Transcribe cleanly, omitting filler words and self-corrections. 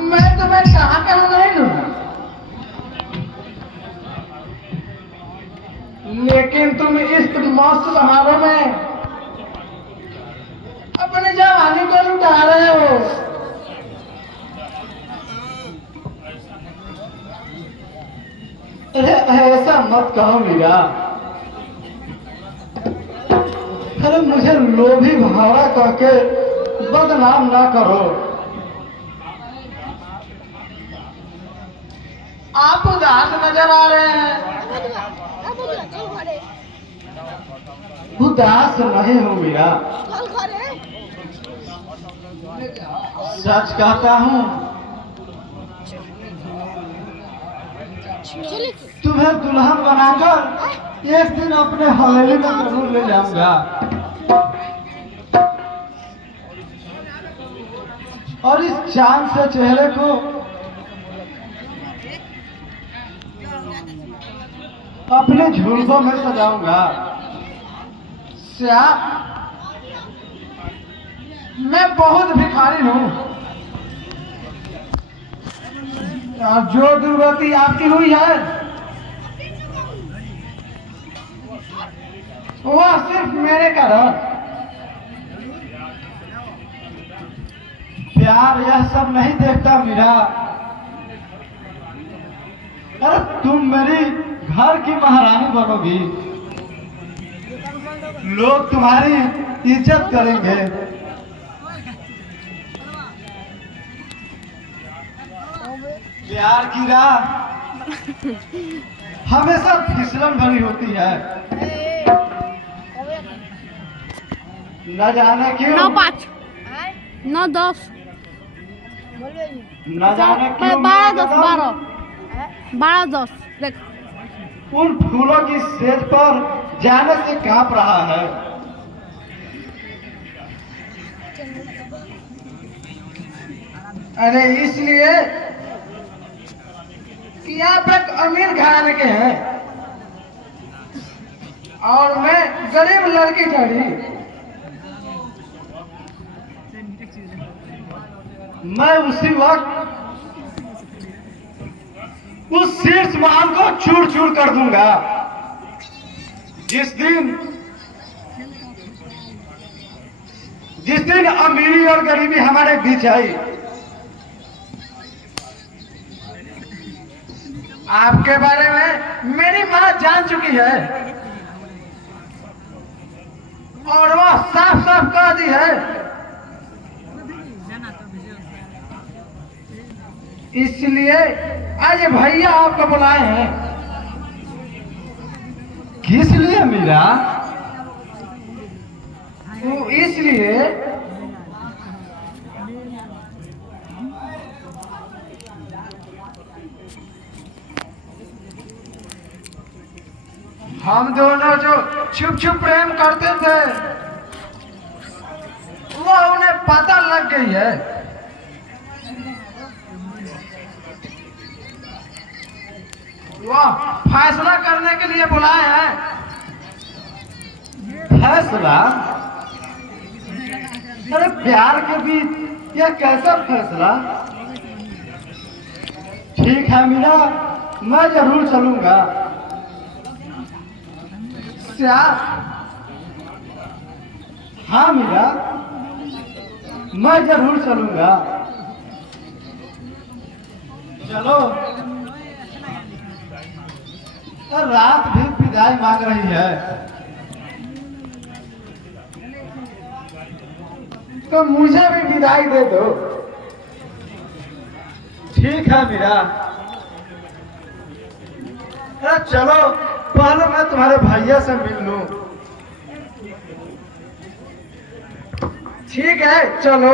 मैं तुम्हें कहाँ कहाँ नहीं लूँ, लेकिन तुम इस मस्त समारोह में अपनी जवानी को लुटा रहे हो। अरे ऐसा मत कहो मीरा। अरे मुझे लोभी भावड़ा कह के बदनाम ना करो। आप उदास नजर आ रहे हैं। उदास नहीं हूँ मीरा, सच कहता हूँ। तुम्हें दुल्हन बनाकर एक दिन अपने हवेली में जरूर ले जाऊंगा, और इस चांद से चेहरे को अपने झुलकों में सजाऊंगा। श्याम, मैं बहुत भिखारी हूँ, और जो दुर्गति आपकी हुई है वह सिर्फ मेरे कारण। प्यार यह सब नहीं देखता मीरा। अरे तुम मेरी घर की महारानी बनोगी, लोग तुम्हारी इज्जत करेंगे। प्यार की राह हमेशा फिसलन भरी होती है, न जाने क्यों। 9-5 9-10 न जाने क्यों 12-10 देख। उन फूलों की सेज पर जाने से कांप रहा है। अरे इसलिए कि आप एक अमीर घराने के हैं और मैं गरीब लड़की चढ़ी। मैं उसी वक्त उस शीर्ष महल को चूर चूर कर दूंगा जिस दिन अमीरी और गरीबी हमारे बीच आई। आपके बारे में मेरी मां जान चुकी है और वह साफ साफ कह दी है। इसलिए आज भैया आपको बुलाए हैं। किस लिए मीरा? तो इसलिए हम दोनों जो छुप छुप प्रेम करते थे वो उन्हें पता लग गई है। वो फैसला करने के लिए बुलाए हैं। फैसला? अरे प्यार के बीच यह कैसा फैसला? ठीक है मीरा, मैं जरूर चलूंगा। श्याम, हाँ मीरा, मैं जरूर चलूंगा। चलो, रात भी विदाई मांग रही है, तो मुझे भी विदाई दे दो। ठीक है मीरा। अरे चलो, पहले मैं तुम्हारे भैया से मिल लूं। ठीक है, चलो।